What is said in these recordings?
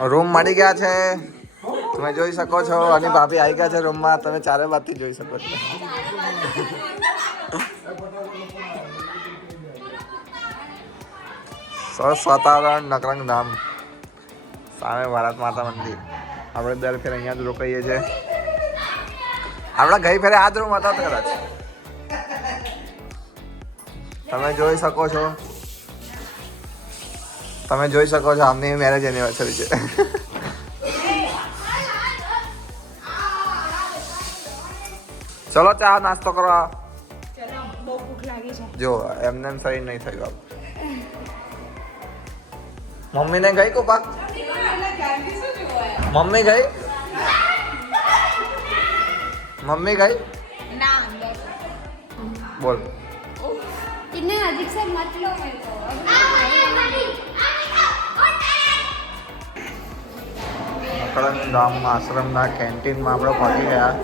Room મળી ગયા છે, તમે જોઈ શકો છો. અને ભાભી આવી ગયા છે રૂમમાં, તમે ચારે બાજુથી જોઈ શકો છો. સરસ વાતાવરણ, નકરંગ ધામ, સામે ભારત માતા મંદિર. આપણે દર ફેર અહીંયા જ રોકાઈએ છીએ. આપણા ગઈ ફેરે આ જ રૂમ હતા કદાચ. તમે જોઈ શકો છો, તમે જોઈ શકો છો આમની મેરેજ એનિવર્સરી છે. ચલો ચા નાસ્તો કરવા. બહુ ભૂખ લાગી છે. જો એમને એમ શરીર નહીં થયું. મમ્મીને ગઈ કોપા? મમ્મી ગઈ? મમ્મી ગઈ? ના બોલ. इतने नजदीक से मत लो मेरे को. નકળંગ ધામ આશ્રમના કેન્ટીનમાં આપણે પહોંચી ગયા.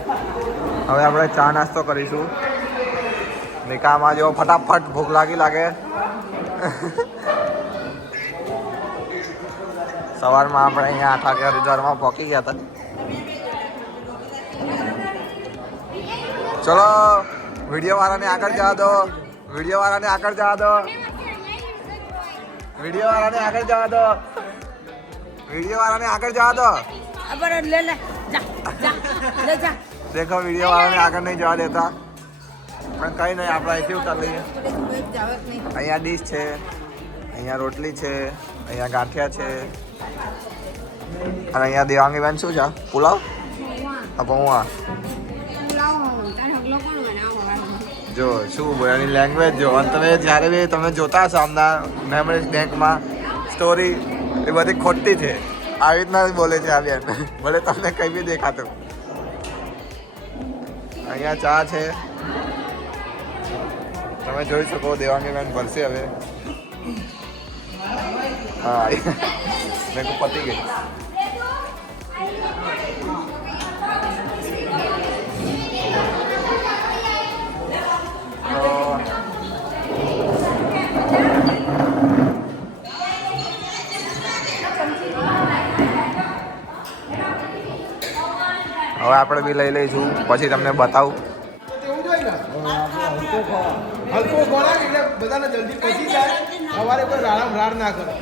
હવે આપણે ચા નાસ્તો કરીશું. નિકામાં જો ફટાફટ ભૂખ લાગે. સવારમાં આપણે અહીંયા 8 વાગે હરિદ્વારમાં પહોંચી ગયા હતા. ચલો વિડીયો વાળાને આગળ જવા દો. વિડીયો વાળાને આગળ જવા દો. વિડીયો વાળાને આગળ જવા દો. વિડીયો વાળાને આગળ જવા દો. अब ले ले जा जा ले जा. દેખો વિડીયો વાળાને આગળ નહીં જવા દેતા, પણ કઈ નહીં, આપણે અહીંથી ઉતારી લઈએ. અહીંયા ડીશ છે, અહીંયા રોટલી છે, અહીંયા ગાંઠિયા છે, અને અહીંયા દેવાંગી બેન શું છે? પુલાવ. હા પૌવા. જો શું બોલાની લેંગ્વેજ જો. અને તમે જ્યારે બી તમે જોતા હશો આમના મેમરીઝ બેંકમાં સ્ટોરી, એ બધી ખોટી છે. આવી રીતના જ બોલે છે આ બેન, ભલે તમને કંઈ બી દેખાતું. અહીંયા ચા છે, તમે જોઈ શકો. દેવાંગી બેન ભરશે હવે. હા મેં કો પતી ગઈ. હવે આપણે બી લઈ લઈશું, પછી તમને બતાવું. હલકો ખોરાક એટલે બધાને જલ્દી પચી જાય. સવારે કોઈ રામ રાડ ના કરે.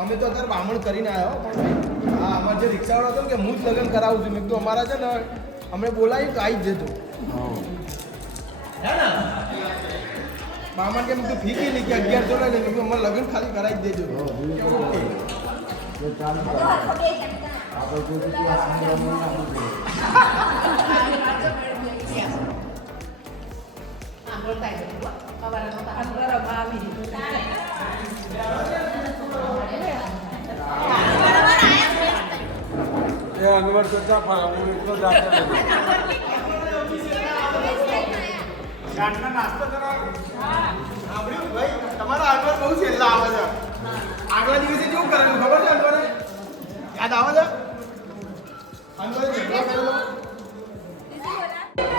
અમે તો અત્યારે બામણ કરીને આવ્યો, પણ હા અમારે જે રિક્ષાવાળો હતો ને કે હું જ લગ્ન કરાવું છું. મેં કીધું અમારા છે ને અમને બોલાવી તો આવી જ જજો. હે ને બામણ કે મેં ફી કેટલી કે 1100 લઈને મેં કીધું અમારે લગ્ન ખાલી કરાવી જ દેજો. તમારા આગળ બહુ છેલ્લા આવે છે. આગલા દિવસે કેવું કરેલું ખબર છે? અંગોને યાદ આવે છે?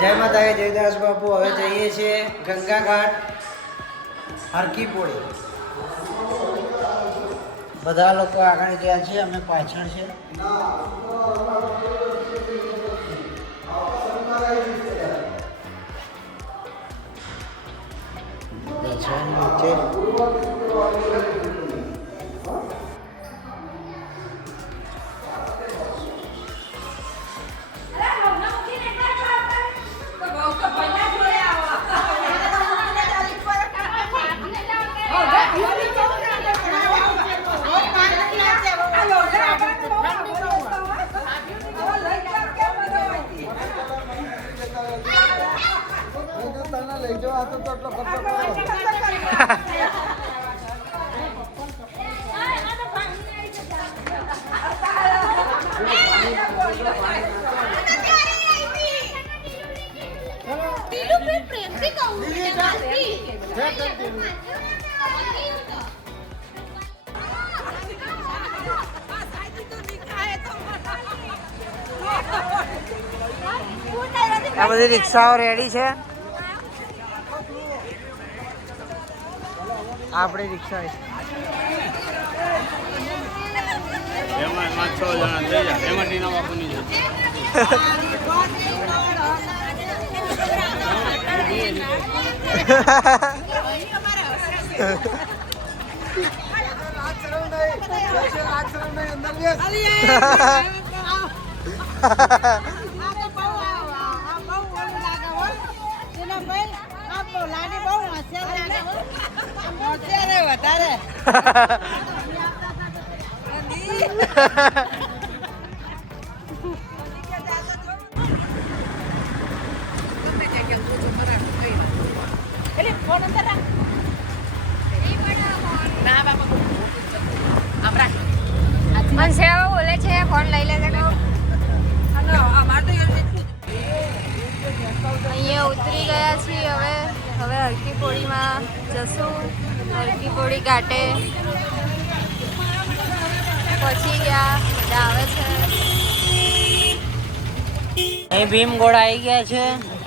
જય માતા જયદાસ બાપુ. હવે જઈએ છીએ ગંગા ઘાટ હરકી પોળી. બધા લોકો આગળ ગયા છે, અમે પાછળ છે. લઈ જાઓ, આ તો એટલો ખર્ચો કરો. આ બધી રિક્ષાઓ રેડી છે. આપણી રિક્ષા જણા થઈ જાય એમાં ટીના બાપુની છે. વધારે ફોન અંદર રાખ ના બાપા આપરા મન સેવા બોલે છે ફોન લઈ લેજે કહો અહીંયા ઉતરી ગયા છીએ હવે હરકી પોળીમાં જશું હરકી પોળી ઘાટે પહોંચી ગયા બધા આવે છે અહીં ભીમ ગોળ આવી ગયા છે.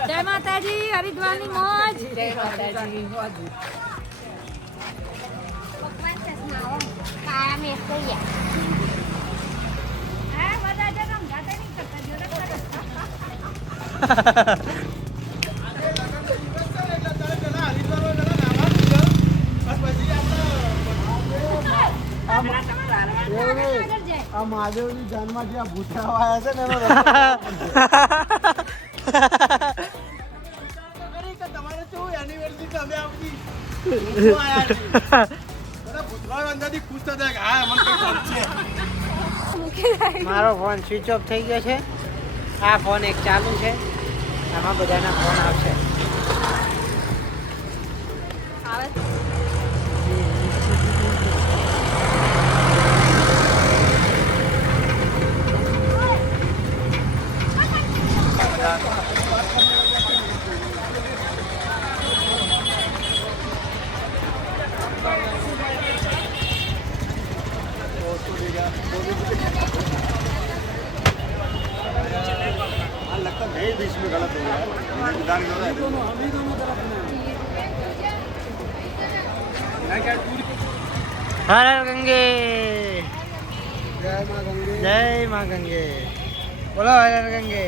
જય માતાજી હરિદ્વારની મોજ જય માતાજી કાયમ એક થઈ હા બધા જન્મ ઘાટે નહીં કરતા આ મહાદેવની જાનમાં જે આ ભૂતરાઓ આવ્યા છે ને એનો તમારે શું એનિવર્સરી અમે આપી ભૂતરાઓ અંદરથી ખુશ થતા કે હા મને કંઈ છે. મારો ફોન સ્વિચ ઓફ થઈ ગયો છે. આ ફોન એક ચાલુ છે. આમાં બધાના ફોન આવશે. હર હર ગંગે જય માં ગંગે બોલો હર હર ગંગે.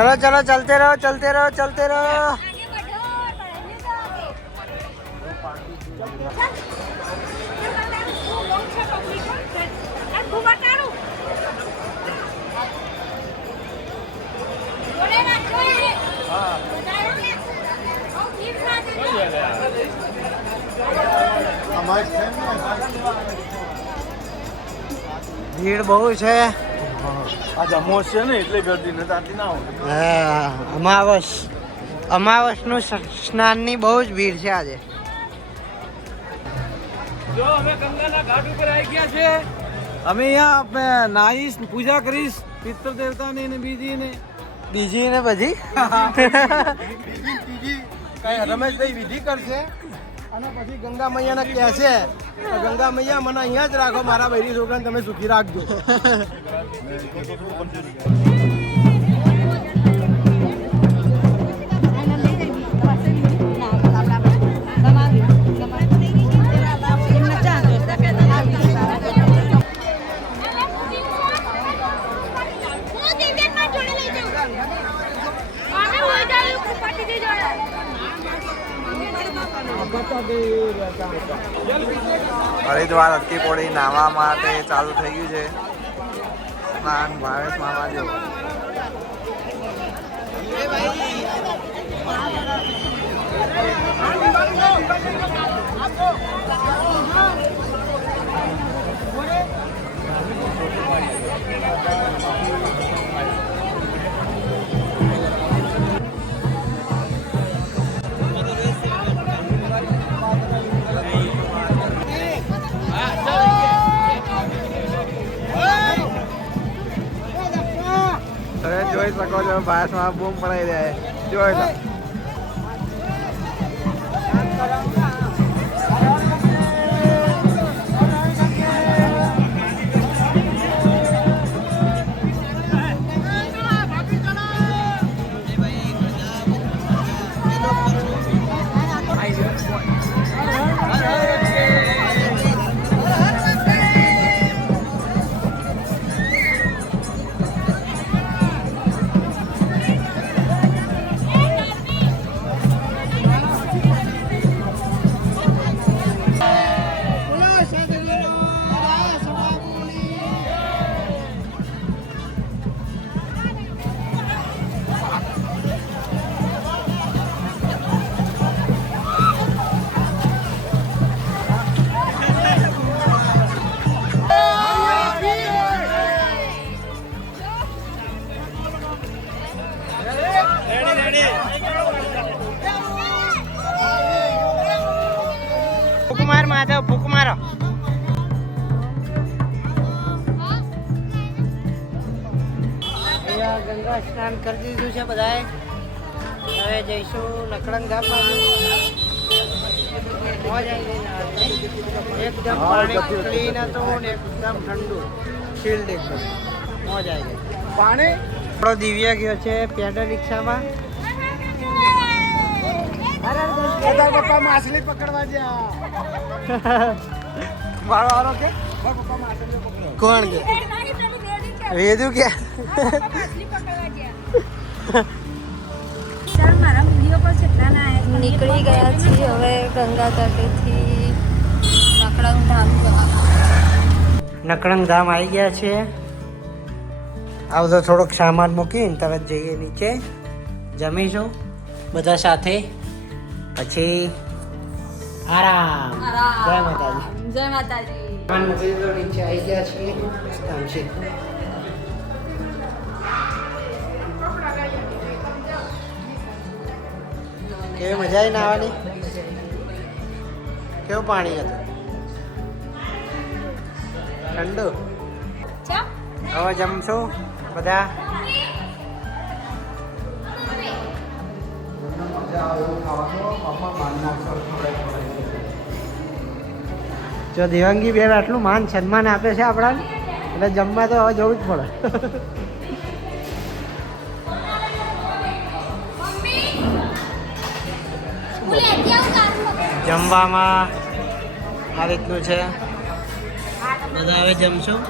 चलो चलो चलते रहो चलते रहो चलते रहो. ભીડ બહુ છે. આજ અમોસ છે ને એટલે ગરદી નથી આટલી ના હોય. અમાવસનું સ્નાનની બહુ જ ભીડ છે આજે. જો અમે ગંગાના ઘાટ ઉપર આવી ગયા છે. અમે અહીંયા નાઈશ પૂજા કરીશ પિતૃ દેવતાની ને બીજી ને બીજી ને બધી કઈ રમેશભાઈ વિધિ કરશે અને પછી ગંગા મૈયાને કહેશે ગંગા મૈયા મને અહીંયા જ રાખો મારા બૈરી છોકરાને તમે સુખી રાખજો. હરિદ્વાર હરકી પોળી નાહવા માટે ચાલુ થઈ ગયું છે. સ્નાન ભાવેશ મામા જો જોઈ શકો છો પાસમાં બૂમ પડાઈ રહ્યા જોઈ લો ફૂક માર માધવ ફૂક મારો અહીંયા ગંગા સ્નાન કરી દીધું છે બધાએ હવે જઈશું નકળંગ ધામ મોજ આવી ગઈ નાહવાની. એકદમ પાણી ક્લીન હતું ને એકદમ ઠંડુ શીલ્ડ એકદમ મોજ આવી ગઈ. પાણી આપણો દિવ્ય ગયો છે પેડલ રિક્ષામાં. પપ્પા માછલી પકડવા ગયા મારો વારો કે પપ્પા માછલી પકડવા કોણ કે વેદુ કે નીકળી ગયા છીએ હવે ગંગા ઘાટેથી નકળંગ ધામ જવા. નકળંગ ધામ આવી ગયા છે. આ બધો થોડોક સામાન મૂકીને તરત જઈએ નીચે જમીશું બધા સાથે પછી આરામ. જય માતાજી. જય માતાજી. સામાન મૂકી દીધો નીચે આવી ગયા છીએ કામશે. કેવી મજા આવી નાવાની? કેવું પાણી હતું? ઠંડુ. હવે જમશું બધા. જો દેવાંગી બેન આટલું માન સન્માન આપે છે આપણાને એટલે જમવા તો હવે જવું જ પડે. જમવામાં આ રીતનું છે. બધા હવે જમશું.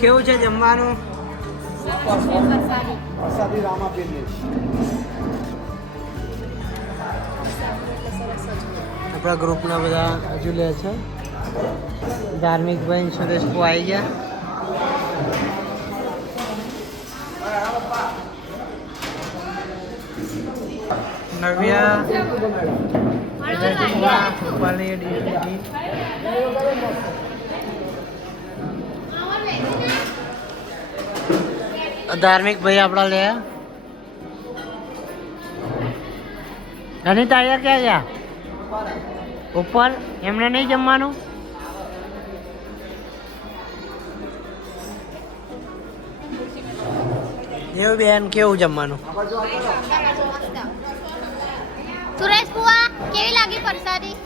કેવું છે જમવાનું? પ્રસાદી રામાપીરની આપણા ગ્રુપના બધા હજુ લે છે. ધાર્મિક ભાઈ સુરેશ કો આવી ગયા. નવ્યા ધાર્મિક ભાઈ આપણા લે. અને તાયા ક્યાં ગયા? ઉપર. એમને નહીં જમવાનું? એવું બેન કેવું જમવાનું? સુરેશ બુઆ કેવી લાગી પ્રસાદી?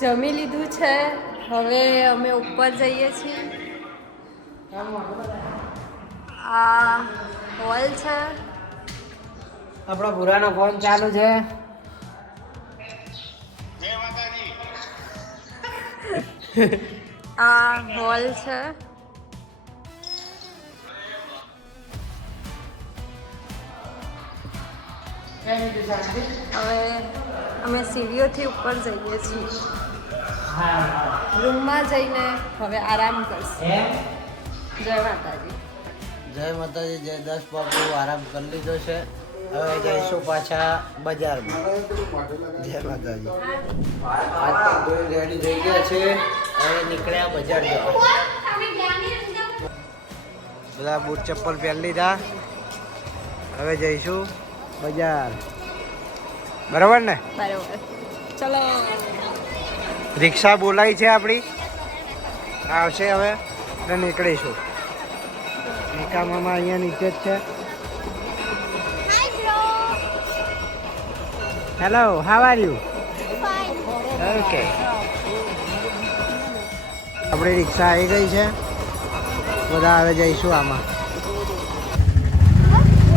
જમી લીધું છે હવે અમે ઉપર જઈએ છીએ. આ હોલ છે. આપણો ભૂરાનો ફોન ચાલુ છે. આ હોલ છે. હવે અમે સીડીઓથી ઉપર જઈએ છીએ. રૂમમાં જઈને હવે આરામ કરશે. જય માતાજી. જય માતાજી. જય દસ બાપુ. આરામ કરી લીધો છે. હવે જઈશું પાછા બજારમાં. જય માતાજી. રેડી થઈ ગયા છે. હવે નીકળ્યા બજાર જવા. બધા બૂટ ચપ્પલ પહેરી લીધા. હવે જઈશું બજાર. બરાબર ને? બરોબર. ચલો. રિક્ષા બોલાવી છે આપણી, આવશે હવે એટલે નીકળીશું. નિકા મામા અહીંયા નીચે જ છે. Hello, how are you? Okay. આપણી રિક્ષા આવી ગઈ છે. બધા હવે જઈશું આમાં.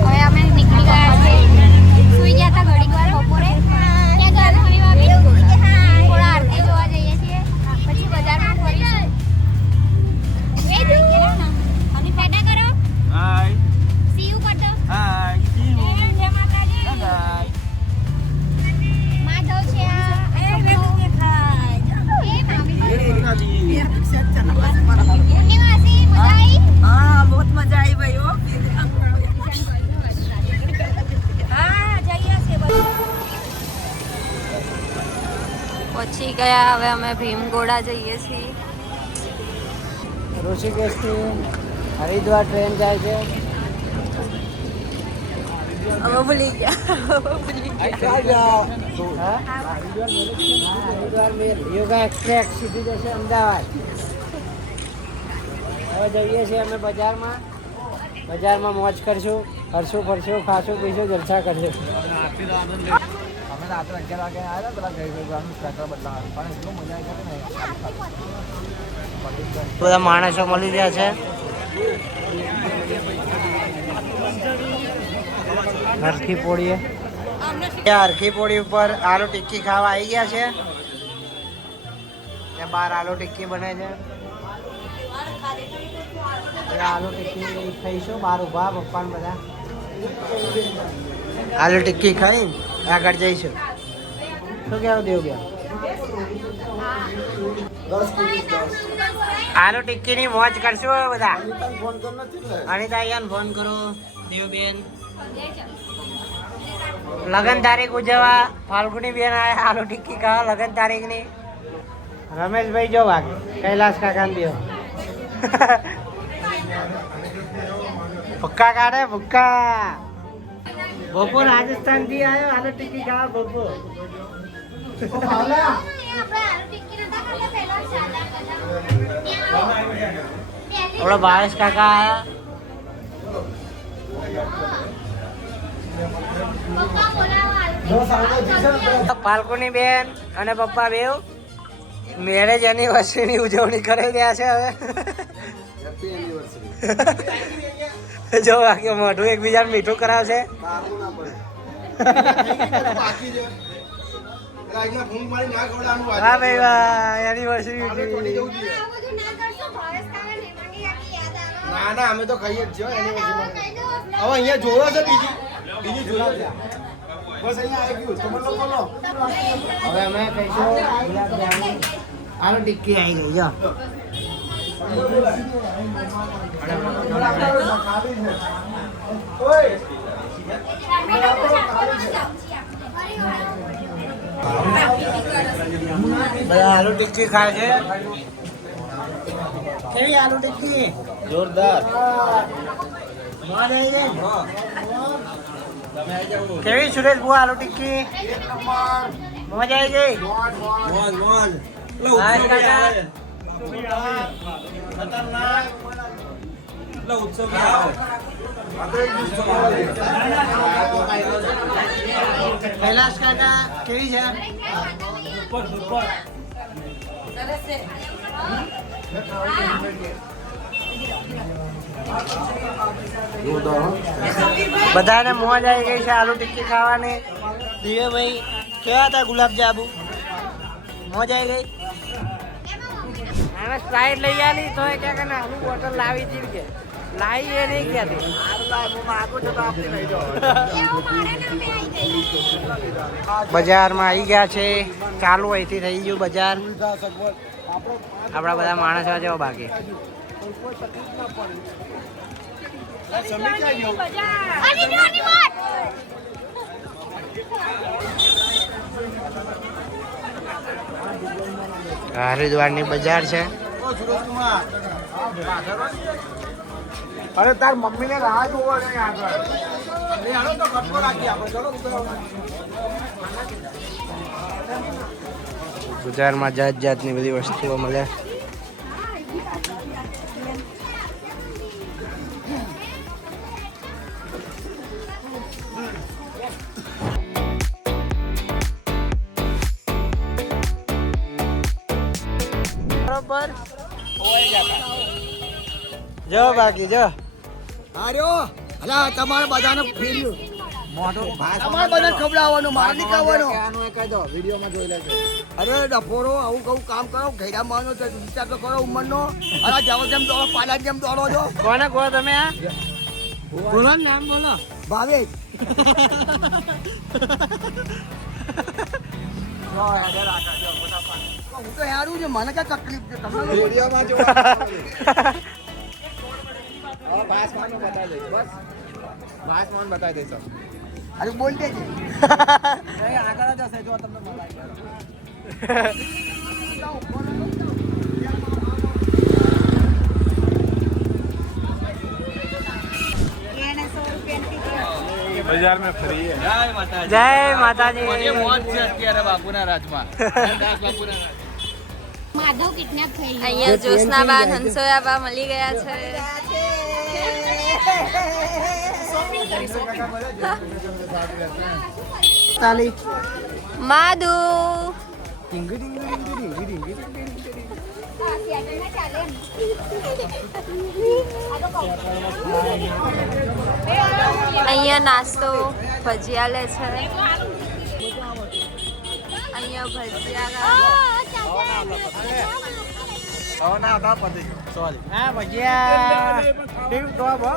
હવે અમે નીકળી ગયા છીએ. સુઈ ગયા હતા ઘડીક વાર બપોરે. ત્યાં ગરમીમાં બી થોડા આરતી જોવા જઈએ છીએ. પછી બજારમાં ફરીશું. અને પેટા કરો. હાય સી યુ કર દો. હાય જય માતાજી. માધવ છે આ. એ મામી. એમની માસી મજા આવી? हाँ बहुत मजा आई भाई हो हाँ जाइए से પહોંચી ગયા. હવે અમે ભીમગોળા જઈએ છીએ. ઋષિકેશથી હરિદ્વાર ટ્રેન જાય છે. હવે ભૂલી ગયા. હા? હરિદ્વાર મેલ યોગા એક્સપ્રેસ સીધી જશે અમદાવાદ. હવે જઈએ છીએ અમે બજારમાં. બજારમાં મોજ કરશું, હરશું ફરશું, ખાશું પીશું, જલસા કરશું. અમે રાત્રે 11 વાગે આવ્યા પેલા ગઈ સ્વેટર બદલાવા પણ એટલું મજા આવી ને. બધા માણસો મળી રહ્યા છે. હરખી પોળીએ હરખી પોળી ઉપર આલુ ટિક્કી ખાવા આવી ગયા છે. ત્યાં બહાર આલુ ટિક્કી બને છે. આલુ ટિક્કી ખાઈશું. બહાર ઊભા પપ્પા ને બધા. આલુ ટિક્કી ખાઈ આગળ જઈશું. શું કહેવું દેવું ગયા? આલુ ટિક્કી ની મોજ કરશું હવે બધા. અનિતા અહીંયા ફોન કરો. દેવબેન લગન તારીખ ઉજવવા ફાલ્ગુની બેન આયા આલુ ટિક્કી ખાવા લગન તારીખ ની. રમેશભાઈ જો વાગે કૈલાસ કાકા ને દેવ ભૂક્કા કાઢે ભૂક્કા. બપો રાજસ્થાન થી આવ્યો આલુ ટિક્કી ખાવા બપો. આપણે આલુ ટિક્કી નતા ખાતા પહેલા સાદા ખાતા. આપણા ભાવેશ કાકા આયા. પપ્પા બોલાવો આલુ. ફાલ્ગુની બેન અને પપ્પા બેવ મેરેજ એનિવર્સરીની ઉજવણી કરી રહ્યા છે. હવે જો બાકી મોઢું એકબીજાને મીઠું કરાવશે. બાકી છે રાજના ફોન મારી ના ખવડાવવાનું હા ભાઈ વાહ એનિવર્સરી આપણે ખોટી જવું જોઈએ. આ બધું ના કરશો ભાવેશ કાકા ને મંડી આખી યાદ આવે. ના ના અમે તો ખાઈએ જ છીએ એનિવર્સરીમાં. હવે અહીંયા જોયો છે બીજી જોયો છે. બસ અહીંયા આવી ગયું તમે લોકો લો. હવે અમે કહીશું ગુલાબ જામુન આલુ ટિક્કી આવી ગઈ. જો બધા આલુ ટિક્કી ખાય છે. કેવી આલુ ટિક્કી? જોરદાર. મોજ આવી ગઈ. કેવી સુરેશ બુઆ આલુ ટિક્કી? મોજ આવી ગઈ. ભાવેશ કાકા કૈલાસ કાકા કેવી છે? બધાને મોજ આવી ગઈ છે આલુ ટિક્કી ખાવાની. દિવ્યભાઈ કેવા હતા ગુલાબ જાંબુ? મોજ આવી ગઈ. અમે સ્પ્રાઇટ લઈ આલી તો એ ક્યાં કે આલુ બોટલ લાવી હતી કે લાવી એ નહીં ક્યાંથી. બજારમાં આવી ગયા છે. ચાલુ અહીંથી થઈ ગયું બજાર. આપણા બધા માણસો જેવો બાકી. હરિદ્વારની વાત. હરિદ્વારની બજાર છે. અરે તાર મમ્મીને રાહ જોવા નહીં આગળ. નહીં હાલો તો કટકો રાખીએ આપણે ચલો ઉતરવા. બજારમાં જાત જાતની બધી વસ્તુઓ મળે. બરોબર જો બાકી જો આર્યો અલા તમારે બધાને ફેર્યું તમારે બધાને ખવડાવવાનું મારે નહીં ખાવાનું. અરે ડફોરો આવું કહું કામ કરો ઘેડા માનો તો વિચાર તો કરો ઉંમરનો. અરે જાઓ જેમ દોડો પાડા જેમ દોડો છો. કોને કહો તમે આ બોલો ને નામ બોલો. ભાવેશ હું તો યારું છે મને ક્યાં તકલીફ છે તમને વિડીયોમાં જોવા. હવે ભાસમાનનું બતાવી દઈશ બસ. ભાસમાન બતાવી દઈશ. અરે બોલતે છે આગળ જ હશે જો તમને જય માતાજી. માધવ કિડનેપ થઈ ગયો. અહીંયા જ્યોત્સના બા હંસોયા બા મળી ગયા છે. તાલી માધુ અહીંયા નાસ્તો ભજીયા લે છે. અહીંયા ભજીયા હવે ના હતા પતિ સોરી. હા ભજીયા ટીમ ટોપ હો.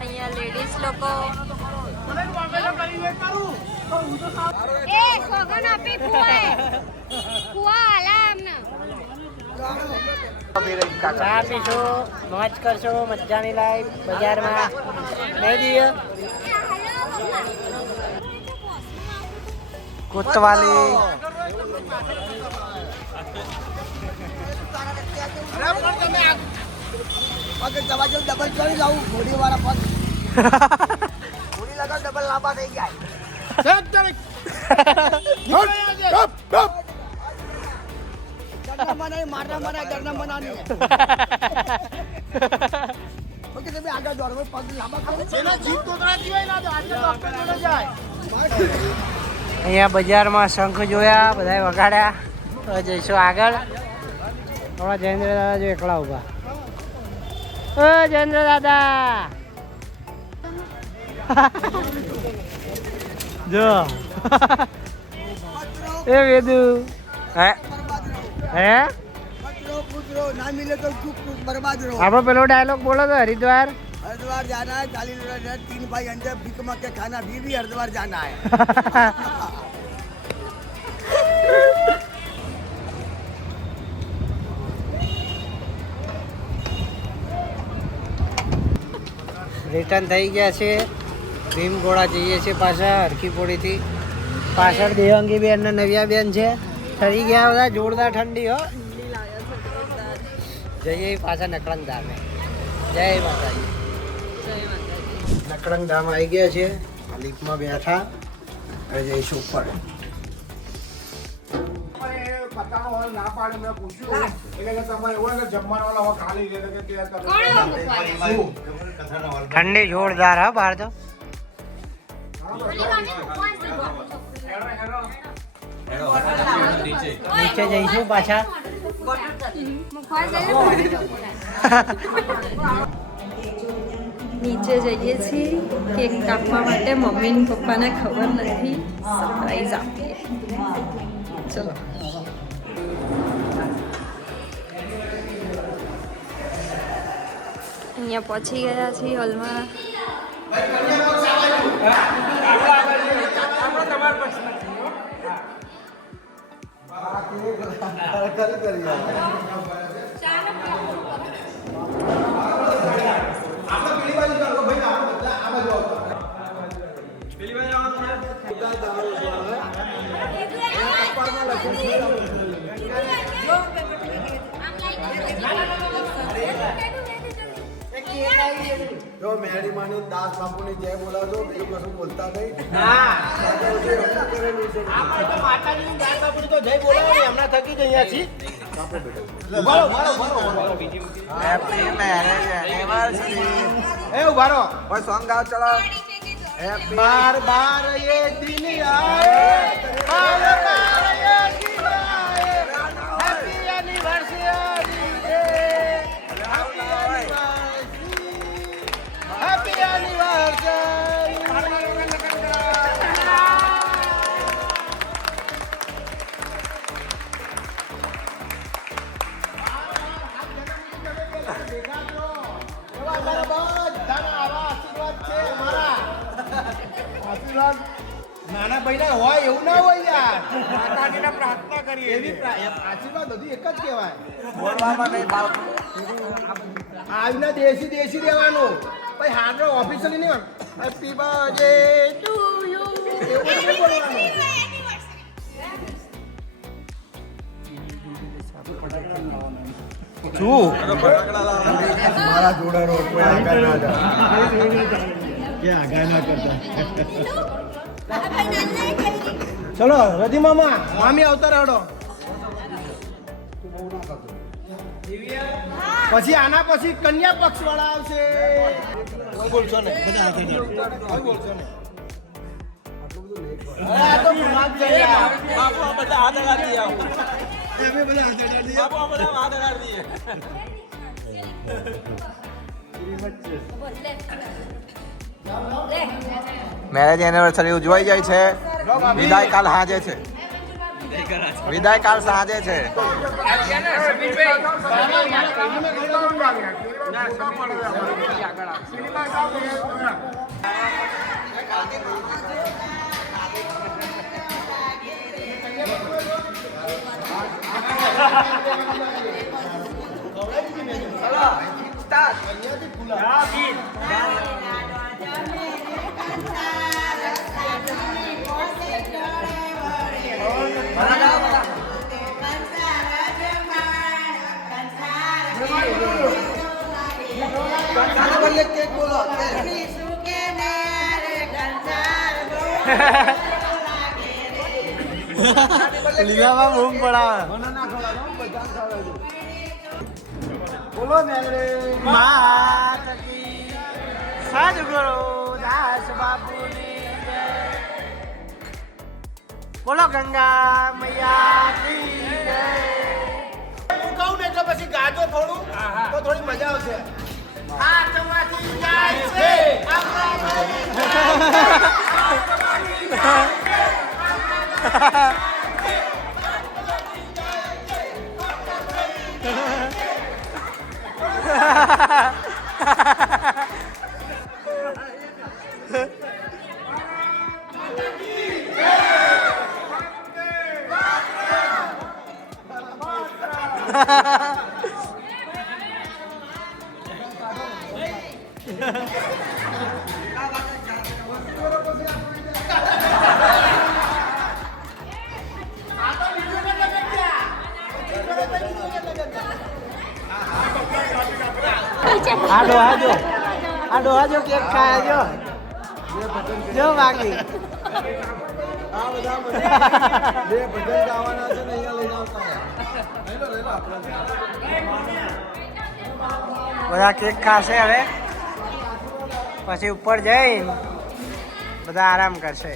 અહીંયા લેડીઝ લોકો એ સોગન આપી ફુવાએ. ફુવા આલા અમને. ચા પીશું મોજ કરશો મજાની લાઈફ બજારમાં નહીં દઈએ કોતવાલી પગ દવા જેવું ડબલ કરી લાવું ઘોડી વાળા પગ ઘોડી લગાવ ડબલ લાંબા થઈ જાય. ડરના નહીં મારના મના ડરના મના નહીં. ઓકે તમે આગળ દોડો પગ લાંબા કરો. એના જીભ તોતરાતી હોય ના તો આજે ડોક્ટર જોડે જાય. અહીંયા બજારમાં શંખ જોયા બધાય વગાડ્યા. હવે જઈશું આગળ. થોડા જયેન્દ્ર દાદા જો એકલા ઉભા. ઓ જયેન્દ્ર દાદા જો એ વેદુ હે હે કચરો કૂતરો ના મિલે તો ચૂપ ચૂપ બરબાદ રહો. આપણો પેલો ડાયલોગ બોલો તો હરિદ્વાર. हरिद्वार जाना है 40 लीटर 3 भाई अंडे भीख मांग के खाना भी हरिद्वार जाना है. રિટર્ન થઈ ગયા છે. ભીમગોળા જઈએ છીએ પાછા હરખીપોડીથી. પાછળ દેવાંગી બેન ને નવ્યા બેન છે. ઠરી ગયા બધા જોરદાર ઠંડી હો. જઈએ પાછા નકળંગ ધામે. જય માતાજી. નકળંગ ધામ આવી ગયા છે. લિફ્ટમાં બેઠા હવે જઈશું ઉપર. પતાનો હોલ ના પાડે મેં પૂછ્યું એટલે કે તમારે એવું કે જમવાનો હોલ ખાલી છે કે તૈયાર કરો. ઠંડી જોરદાર હા બહાર તો. નીચે જઈશું પાછા. નીચે જઈએ છીએ કેક કાપવા માટે. મમ્મી ને પપ્પાને ખબર નથી. સરપ્રાઈઝ આપીએ. ચલો અહીંયા પહોંચી ગયા છીએ હોલમાં. જો મેળી માની દાસ બાપુની જય બોલાવજો, બીજું કશું બોલતા નહીં. હા કરેલું છે. આપણે તો માતાજીની દાસ બાપુની તો જય બોલાવવાની હમણાં થકી જ અહીંયા છીએ. Happy marriage anniversary. એ ઉભા રહો. ઓય સોંગ ગાઓ ચલો. હેપી બાર બાર ये दिन आए, बार बार ये दिन आए, हैप्पी एनिवर्सरी डे, हैप्पी નાના ભાઈ હોય એવું ના હોય યાર. માતાજીને પ્રાર્થના કરીએ એવી આશીર્વાદ બધું એક જ કહેવાય. બોલવામાં નહીં ભાવતું. આજના દેશી દેશી રહેવાનું ભાઈ હાર્ડ ઓફિશિયલી નહીં હેપી બર્થડે ટુ યુ એવું નહીં બોલવાનું. મારા જોડાનો કોઈ આગળ ના ચલો રધી મામા મામી આવતા રહેડો. પછી આના પછી કન્યા પક્ષ વાળા આવશે. કોઈ બોલશો ને કોઈ બોલશો ને. આ તો માફ છે યાર. બાપુ આ બધા હાથ લગાડી આવો. અમે બધા હાથ લગાડી બાપુ આ બધા હાથ લગાડી મેરેજ એનિવર્સરી ઉજવાઈ જાય છે. વિદાય કાલ સાંજે છે. વિદાય કાલ સાંજે છે. લીલામાં બૂમ પડાવે. બોલો ને માત કી સદગુરુ દાસ બાપુની જય. બોલો ગંગા મૈયા કી જય. હું કહું ને એટલે પછી ગાજો થોડું તો થોડી મજા આવશે. હાથમાંથી જાય છે આડો આજો આડો આજો કેક ખાજો જો બાકી આ બધા બે ભજન ગાવાના છે ને અહીંયા લઈને આવતા બધા કેક ખાશે હવે પછી ઉપર જઈને બધા આરામ કરશે.